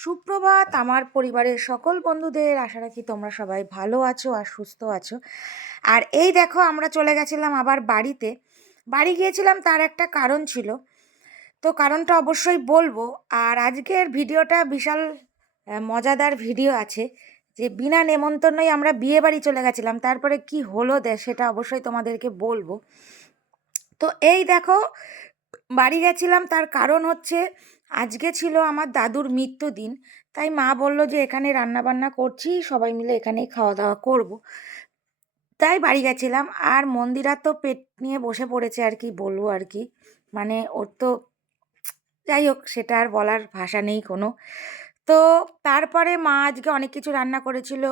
সুপ্রভাত আমার পরিবারের সকল বন্ধুদের। আশা রাখি তোমরা সবাই ভালো আছো আর সুস্থ আছো। আর এই দেখো আমরা চলে গেছিলাম আবার বাড়িতে। বাড়ি গিয়েছিলাম তার একটা কারণ ছিল। তো কারণটা অবশ্যই বলব। আর আজকের ভিডিওটা বিশাল মজাদার ভিডিও আছে। যে বিনা নেমন্তন্নই আমরা বিয়ে বাড়ি চলে গেছিলাম। তারপরে কি হলো সেটা অবশ্যই তোমাদেরকে বলব। তো এই দেখো, বাড়ি গেছিলাম তার কারণ হচ্ছে আজকে ছিল আমার দাদুর মৃত্যুদিন তাই মা বলল যে, এখানে রান্না বান্না করছি, সবাই মিলে এখানেই খাওয়া দাওয়া করব। তাই বাড়ি গেছিলাম, আর মন্দিরা তো পেট নিয়ে বসে পড়েছে আর কি বলব আর কি। মানে ওর তো যাই হোক, সেটা আর বলার ভাষা নেই কোনো। তো তারপরে মা আজকে অনেক কিছু রান্না করেছিল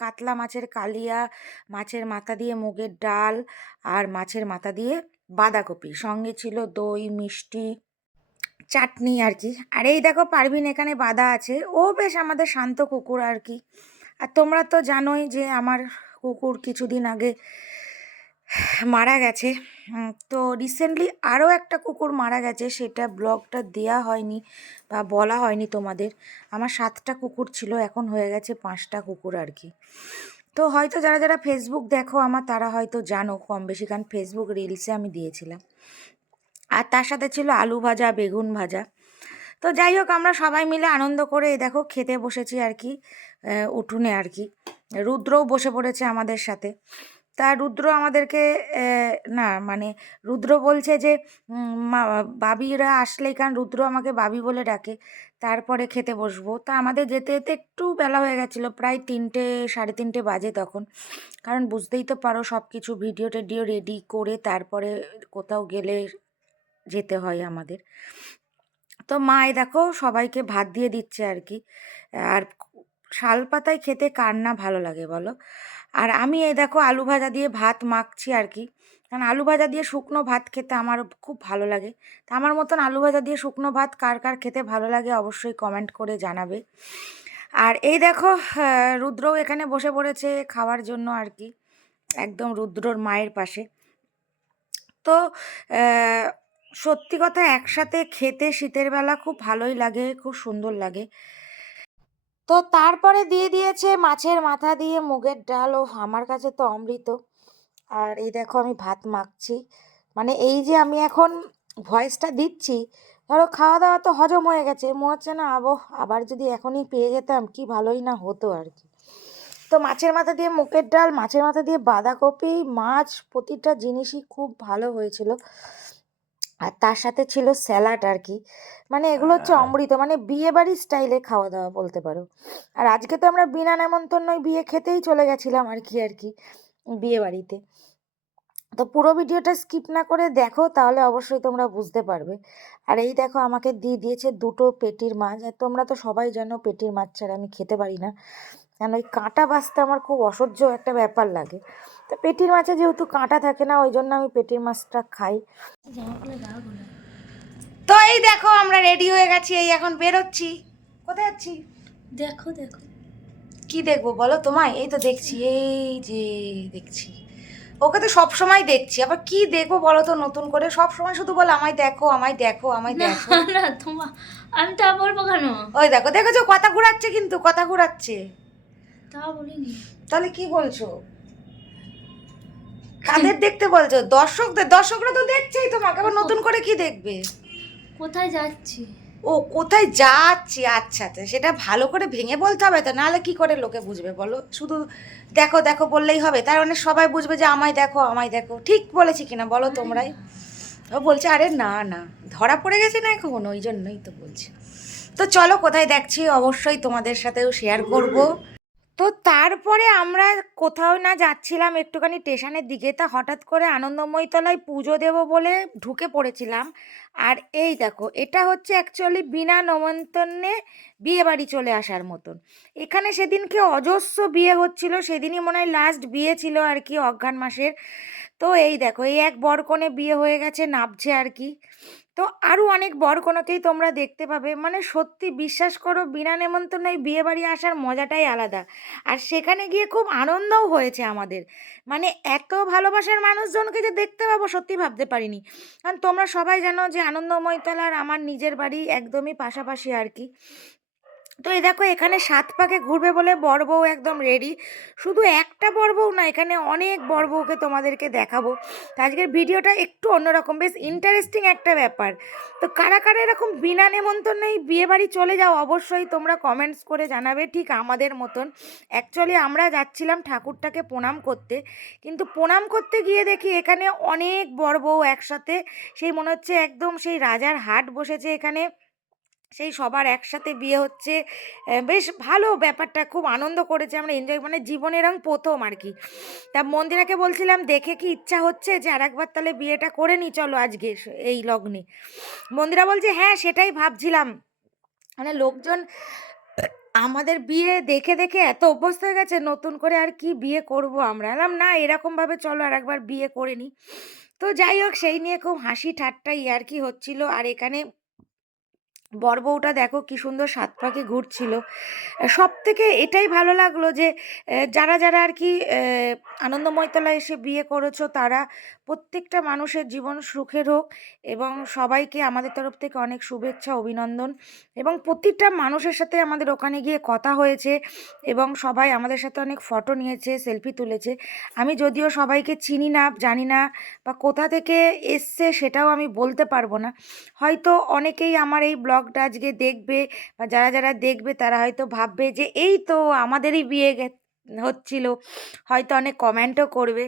কাতলা মাছের কালিয়া, মাছের মাথা দিয়ে মুগের ডাল, আর মাছের মাথা দিয়ে বাঁধাকপি। সঙ্গে ছিল দই, মিষ্টি চাটনি আর কি। আর এই দেখো পারভিন এখানে বাঁধা আছে। ও বেশ আমাদের শান্ত কুকুর আর কি। আর তোমরা তো জানোই যে আমার কুকুর কিছুদিন আগে মারা গেছে। তো রিসেন্টলি আরও একটা কুকুর মারা গেছে, সেটা ব্লগটা দেয়া হয়নি বা বলা হয়নি তোমাদের। আমার সাতটা কুকুর ছিল, এখন হয়ে গেছে পাঁচটা কুকুর আর কি। তো হয়তো যারা যারা ফেসবুক দেখো আমার, তারা হয়তো জানো কম বেশি কারণ ফেসবুক রিলসে আমি দিয়েছিলাম। আর তার সাথে ছিল আলু ভাজা, বেগুন ভাজা। তো যাই হোক, আমরা সবাই মিলে আনন্দ করে দেখো খেতে বসেছি আর কি উঠোনে আর কি। রুদ্রও বসে পড়েছে আমাদের সাথে। তা রুদ্র আমাদেরকে না মানে রুদ্র বলছে যে বাবিরা আসলেই, কারণ রুদ্র আমাকে বাবি বলে ডাকে, তারপরে খেতে বসবো। তা আমাদের যেতে যেতে একটু বেলা হয়ে গেছিল, প্রায় তিনটে, সাড়ে তিনটে বাজে তখন। কারণ বুঝতেই তো পারো সব কিছু ভিডিও টিডিও রেডি করে তারপরে কোথাও গেলে যেতে হয় আমাদের। তো মা দেখো সবাইকে ভাত দিয়ে দিচ্ছে আর কি আর শাল পাতায় খেতে কার না ভালো লাগে বলো? আর আমি এই দেখো আলু ভাজা দিয়ে ভাত মাখছি আর কি কারণ আলু ভাজা দিয়ে শুকনো ভাত খেতে আমার খুব ভালো লাগে। তা আমার মতন আলু ভাজা দিয়ে শুকনো ভাত কার কার খেতে ভালো লাগে অবশ্যই কমেন্ট করে জানাবে। আর এই দেখো রুদ্রও এখানে বসে পড়েছে খাওয়ার জন্য আর কি একদম রুদ্রর মায়ের পাশে। তো সত্যি কথা একসাথে খেতে শীতের বেলা খুব ভালোই লাগে, খুব সুন্দর লাগে। তো তারপরে দিয়ে দিয়েছে মাছের মাথা দিয়ে মুগের ডাল। ও আমার কাছে তো অমৃত। আর এই দেখো আমি ভাত মাখছি। মানে এই যে আমি এখন ভয়েসটা দিচ্ছি, ধরো খাওয়া দাওয়া তো হজম হয়ে গেছে, মনে হচ্ছে না আবহ আবার যদি এখনই পেয়ে যেতাম, কি ভালোই না হতো আর কি। তো মাছের মাথা দিয়ে মুগের ডাল, মাছের মাথা দিয়ে বাঁধাকপি, মাছ, প্রতিটা জিনিসই খুব ভালো হয়েছিল। আর তার সাথে ছিল স্যালাড আর কি মানে এগুলো হচ্ছে অমৃত মানে বিয়ে বাড়ির স্টাইলে খাওয়া দাওয়া বলতে পারো। আর আজকে তো আমরা বিনা নেমন্তন্নই বিয়ে খেতেই চলে গেছিলাম আর কি আর কি বিয়ে বাড়িতে তো পুরো ভিডিওটা স্কিপ না করে দেখো তাহলে অবশ্যই তোমরা বুঝতে পারবে। আর এই দেখো আমাকে দিয়ে দিয়েছে দুটো পেটির মাছ। আর তোমরা তো সবাই জানো পেটির মাছ ছাড়া আমি খেতে পারি না। কারণ ওই কাঁটা বাছতে আমার খুব অসহ্য একটা ব্যাপার লাগে। তো পেটির মাছে যেহেতু কাঁটা থাকে না ওই জন্য আমি পেটির মাছটা খাই। তো এই দেখো আমরা রেডি হয়ে গেছি এই এখন বেরোচ্ছি। কোথায় যাচ্ছি? দেখো দেখো। কি দেখব বলো তোমায়? এই তো দেখছি এই যে দেখছি। ওকে তো সব সময় দেখছি আবার কি দেখব বলো তো নতুন করে? সব সময় শুধু বলো আমায় দেখো আমায় দেখো আমায় দেখো। না তোমার আমি তা বলব কেন? ওই দেখো দেখো যে কথা ঘুরাচ্ছে কিন্তু কথা ঘুরাচ্ছে। তা বলিনি। তাহলে কি বলছো? কাদের দেখতে বলছো? দর্শকদের দর্শকরা তো দেখছেই তোমাকে আবার নতুন করে কি দেখবে? কোথায় যাচ্ছি? ও কোথায় যাচ্ছি? আচ্ছা আচ্ছা সেটা ভালো করে ভেঙে বলতে হবে তো নাহলে কি করে লোকে বুঝবে বলো? শুধু দেখো দেখো বললেই হবে তার মানে সবাই বুঝবে যে আমায় দেখো আমায় দেখো ঠিক বলেছি কিনা বলো তোমরাই? ও বলছে আরে না না ধরা পড়ে গেছে না এখন ওই জন্যই তো বলছি। তো চলো কোথায় দেখছি? অবশ্যই তোমাদের সাথেও শেয়ার করব। তো তারপরে আমরা কোথাও না যাচ্ছিলাম একটুখানি স্টেশনের দিকে। তা হঠাৎ করে আনন্দময়ীতলায় পুজো দেব বলে ঢুকে পড়েছিলাম। আর এই দেখো, এটা হচ্ছে অ্যাকচুয়ালি বিনা নমন্তন্নে বিয়ে বাড়ি চলে আসার মতন। এখানে সেদিনকে অজস্র বিয়ে হচ্ছিল, সেদিনই মনে হয় লাস্ট বিয়ে ছিল আর কি অজ্ঞান মাসের। তো এই দেখো, এই এক বরকনে বিয়ে হয়ে গেছে, নাবছে আর কি। তো আরও অনেক বরকনেকেই তোমরা দেখতে পাবে। মানে সত্যি বিশ্বাস করো, বিনা নেমন্তন্নই বিয়ে বাড়ি আসার মজাটাই আলাদা। আর সেখানে গিয়ে খুব আনন্দও হয়েছে আমাদের। মানে এত ভালোবাসার মানুষজনকে যে দেখতে পাবো, সত্যি ভাবতে পারিনি। কারণ তোমরা সবাই জানো যে আনন্দময়তলার আমার নিজের বাড়ি একদমই পাশাপাশি আর কি। তো এই দেখো এখানে সাত পাকে ঘুরবে বলে বড় বউ একদম রেডি শুধু একটা বড় বউ না, এখানে অনেক বড় বউকে তোমাদেরকে দেখাবো। তো আজকের ভিডিওটা একটু অন্যরকম, বেশ ইন্টারেস্টিং একটা ব্যাপার। তো কারা কারা এরকম বিনা নেমন্তন্নেই বিয়ে বাড়ি চলে যাও, অবশ্যই তোমরা কমেন্টস করে জানাবে, ঠিক আমাদের মতন। অ্যাকচুয়ালি আমরা যাচ্ছিলাম ঠাকুরটাকে প্রণাম করতে, কিন্তু প্রণাম করতে গিয়ে দেখি এখানে অনেক বড় বউ একসাথে। সেই মনে হচ্ছে একদম সেই রাজার হাট বসেছে এখানে। সেই সবার একসাথে বিয়ে হচ্ছে বেশ ভালো ব্যাপারটা। খুব আনন্দ করেছে আমরা এনজয় মানে জীবনের এরকম প্রথম আর কি তা মন্দিরাকে বলছিলাম, দেখে কি ইচ্ছা হচ্ছে যে আর একবার তাহলে বিয়েটা করে নি, চলো আজকে এই লগ্নে? মন্দিরা বলছে হ্যাঁ সেটাই ভাবছিলাম। মানে লোকজন আমাদের বিয়ে দেখে দেখে এত অভ্যস্ত হয়ে গেছে, নতুন করে আর কি বিয়ে করব আমরা? এলাম না, এরকমভাবে চলো আর একবার বিয়ে করে নি। তো যাই হোক, সেই নিয়ে খুব হাসি ঠাট্টা ইয়ার্কি হচ্ছিল। আর এখানে বর বউটা দেখো কি সুন্দর সাত পাখি ঘুরছিল। সব থেকে এটাই ভালো লাগল যে যারা যারা আর কি আনন্দময়তলা এসে বিয়ে করেছ তারা প্রত্যেকটা মানুষের জীবন সুখের হোক এবং সবাইকে আমাদের তরফ থেকে অনেক শুভেচ্ছা, অভিনন্দন এবং প্রতিটা মানুষের সাথে আমাদের ওখানে গিয়ে কথা হয়েছে এবং সবাই আমাদের সাথে অনেক ফটো নিয়েছে সেলফি তুলেছে। আমি যদিও সবাইকে চিনি না, জানি না বা কোথা থেকে এসছে সেটাও আমি বলতে পারব না। হয়তো অনেকেই আমার এই ব্লগটা আজকে দেখবে বা যারা যারা দেখবে তারা হয়তো ভাববে যে এই তো আমাদেরই বিয়ে হচ্ছিল। হয়তো অনেক কমেন্টও করবে।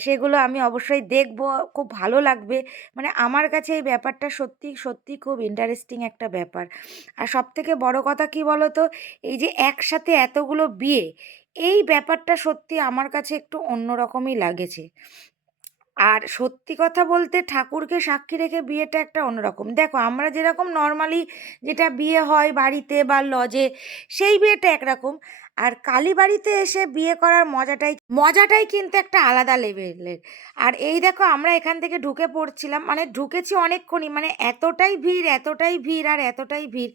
সেগুলো আমি অবশ্যই দেখব, খুব ভালো লাগবে। মানে আমার কাছে এই ব্যাপারটা সত্যি সত্যি খুব ইন্টারেস্টিং একটা ব্যাপার। আর সব থেকে বড় কথা কি বলো তো এই যে একসাথে এতগুলো বিয়ে, এই ব্যাপারটা সত্যি আমার কাছে একটু অন্যরকমই লাগেছে। আর সত্যি কথা বলতে ঠাকুরকে সাক্ষী রেখে বিয়েটা একটা অন্যরকম। দেখো, আমরা যেরকম নর্মালি যেটা বিয়ে হয় বাড়িতে বা লজে সেই বিয়েটা একরকম। আর কালীবাড়িতে এসে বিয়ে করার মজাটাই মজাটাই কিন্তু একটা আলাদা লেভেলের। আর এই দেখো আমরা এখান থেকে ঢুকে পড়ছিলাম মানে ঢুকেছি অনেকক্ষণই মানে এতটাই ভিড় এতটাই ভিড় আর এতটাই ভিড়।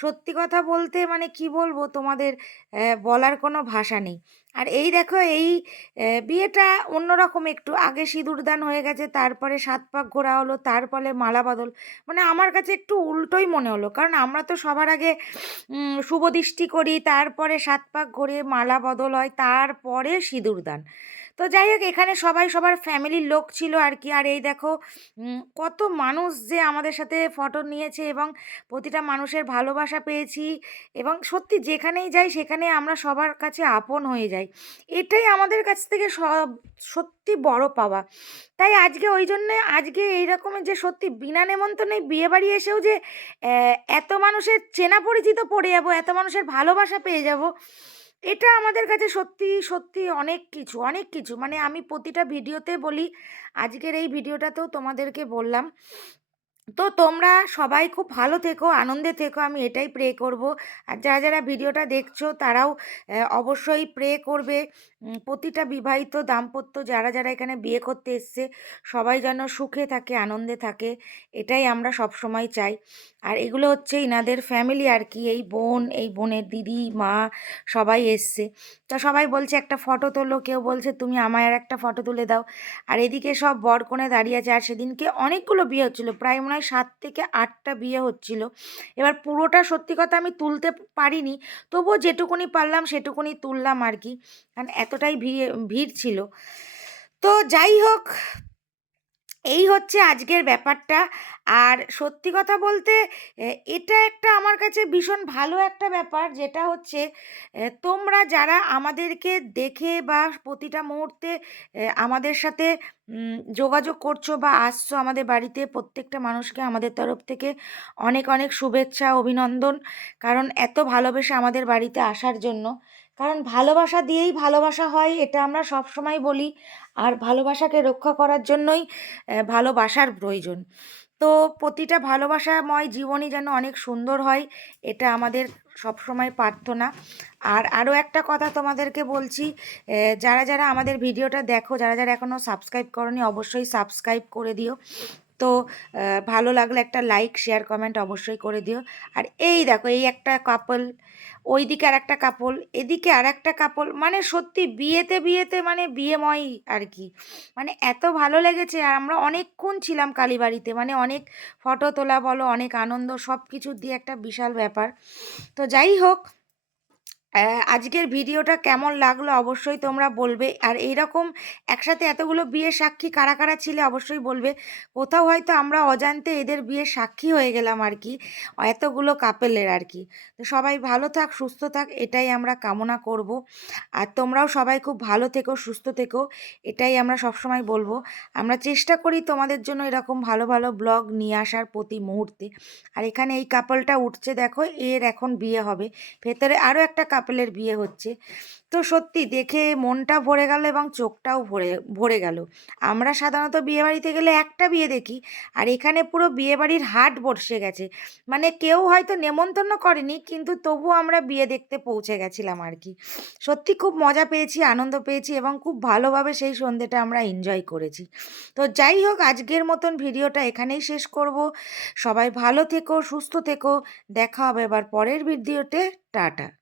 সত্যি কথা বলতে মানে কি বলব তোমাদের বলার কোনো ভাষা নেই। আর এই দেখো এই বিয়েটা অন্যরকম একটু। আগে সিঁদুরদান হয়ে গেছে, তারপরে সাত পাক ঘোরা হলো, তারপরে মালা বদল। মানে আমার কাছে একটু উল্টোই মনে হলো। কারণ আমরা তো সবার আগে শুভ শুভদৃষ্টি করি, তারপরে সাত পাক ঘুরে মালা বদল হয়, তারপরে সিঁদুরদান তো যাই হোক, এখানে সবাই সবার ফ্যামিলির লোক ছিল আর কি। আর এই দেখো কত মানুষ যে আমাদের সাথে ফটো নিয়েছে এবং প্রতিটা মানুষের ভালোবাসা পেয়েছি। এবং সত্যি যেখানেই যাই, সেখানে আমরা সবার কাছে আপন হয়ে যাই। এটাই আমাদের কাছ থেকে সব, সত্যি বড় পাওয়া। তাই আজকে ওই জন্যে, আজকে এই রকমের যে সত্যি বিনা নেমন্তন্নে বিয়ে বাড়ি এসেও যে এত মানুষের চেনা পরিচিত পড়ে যাব, এত মানুষের ভালোবাসা পেয়ে যাব এটা আমাদের কাছে সত্যি সত্যি অনেক কিছু অনেক কিছু। মানে আমি প্রতিটা ভিডিওতে বলি, আজকের এই ভিডিওটাতেও তোমাদেরকে বললাম তো তোমরা সবাই খুব ভালো থেকো, আনন্দে থেকো, আমি এটাই প্রে করব। আর যারা যারা ভিডিওটা দেখছ, তারাও অবশ্যই প্রে করবে। প্রতিটা বিবাহিত দাম্পত্য যারা যারা এখানে বিয়ে করতে এসছে, সবাই যেন সুখে থাকে, আনন্দে থাকে, এটাই আমরা সব সময় চাই। আর এগুলো হচ্ছে ইনাদের ফ্যামিলি আর কি, এই বোন, এই বোনের দিদি, মা, সবাই এসছে। তো সবাই বলছে, একটা ফটো তোলো। কেউ বলছে, তুমি আমায় আর একটা ফটো তুলে দাও। আর এদিকে সব বর কনে দাঁড়িয়ে আছে। আর সেদিনকে অনেকগুলো বিয়ে হচ্ছিল। প্রায় মনে হয় সাত থেকে আটটা বিয়ে হচ্ছিল। এবার পুরোটা সত্যি কথা আমি তুলতে পারিনি, তবুও যেটুকুনি পারলাম সেটুকুনি তুললাম আর কি। কারণ এতটাই ভিড় ভিড় ছিল। তো যাই হোক এই হচ্ছে আজকের ব্যাপারটা। আর সত্যি কথা বলতে এটা একটা আমার কাছে ভীষণ ভালো একটা ব্যাপার। যেটা হচ্ছে তোমরা যারা আমাদেরকে দেখে বা প্রতিটা মুহূর্তে আমাদের সাথে যোগাযোগ করছ বা আসছো আমাদের বাড়িতে, প্রত্যেকটা মানুষকে আমাদের তরফ থেকে অনেক অনেক শুভেচ্ছা, অভিনন্দন। কারণ এত ভালোবেসে আমাদের বাড়িতে আসার জন্য কারণ ভালোবাসা দিয়েই ভালোবাসা হয়, এটা আমরা সব সময় বলি। আর ভালোবাসাকে রক্ষা করার জন্যই ভালোবাসার প্রয়োজন। তো প্রতিটা ভালোবাসাময় জীবনই যেন অনেক সুন্দর হয়, এটা আমাদের সবসময় প্রার্থনা। আর আরও একটা কথা তোমাদেরকে বলছি যারা যারা আমাদের ভিডিওটা দেখো, যারা যারা এখনও সাবস্ক্রাইব করনি, অবশ্যই সাবস্ক্রাইব করে দিও। তো ভালো লাগলে একটা লাইক শেয়ার কমেন্ট অবশ্যই করে দিও। আর এই দেখো, এই একটা কাপল ওই দিকে আর একটা কাপল এদিকে আর একটা কাপল মানে সত্যি বিয়েতে বিয়েতে মানে বিয়েময় আর কি। মানে এত ভালো লেগেছে আর আমরা অনেকক্ষণ ছিলাম কালীবাড়িতে মানে অনেক ফটো তোলা বলো, অনেক আনন্দ সব কিছু দিয়ে একটা বিশাল ব্যাপার। তো যাই হোক আজকের ভিডিওটা কেমন লাগল অবশ্যই তোমরা বলবে। আর এইরকম একসাথে এতগুলো বিয়ের সাক্ষী কারা কারা ছিলে অবশ্যই বলবে। কোথাও হয়তো আমরা অজান্তে এদের বিয়ের সাক্ষী হয়ে গেলাম আর কি, এতগুলো কাপেলের আর কি। তো সবাই ভালো থাক, সুস্থ থাক, এটাই আমরা কামনা করব। আর তোমরাও সবাই খুব ভালো থেকো, সুস্থ থেকো, এটাই আমরা সবসময় বলব। আমরা চেষ্টা করি তোমাদের জন্য এরকম ভালো ভালো ব্লগ নিয়ে আসার প্রতি মুহূর্তে। আর এখানে এই কাপলটা উঠছে দেখো, এর এখন বিয়ে হবে। ভেতরে আরও একটা কাপেলের বিয়ে হচ্ছে। তো সত্যি দেখে মনটা ভরে গেল এবং চোখটাও ভরে ভরে গেল। আমরা সাধারণত বিয়েবাড়িতে গেলে একটা বিয়ে দেখি আর এখানে পুরো বিয়েবাড়ির হাট বসে গেছে। মানে কেউ হয়তো নেমন্তন্ন করেনি কিন্তু তবু আমরা বিয়ে দেখতে পৌঁছে গেছিলাম আর কি। সত্যি খুব মজা পেয়েছি, আনন্দ পেয়েছি এবং খুব ভালোভাবে সেই সন্ধ্যেটা আমরা এনজয় করেছি। তো যাই হোক, আজকের মতন ভিডিওটা এখানেই শেষ করব। সবাই ভালো থেকো, সুস্থ থেকো। দেখা হবে এবার পরের ভিডিওতে। টাটা।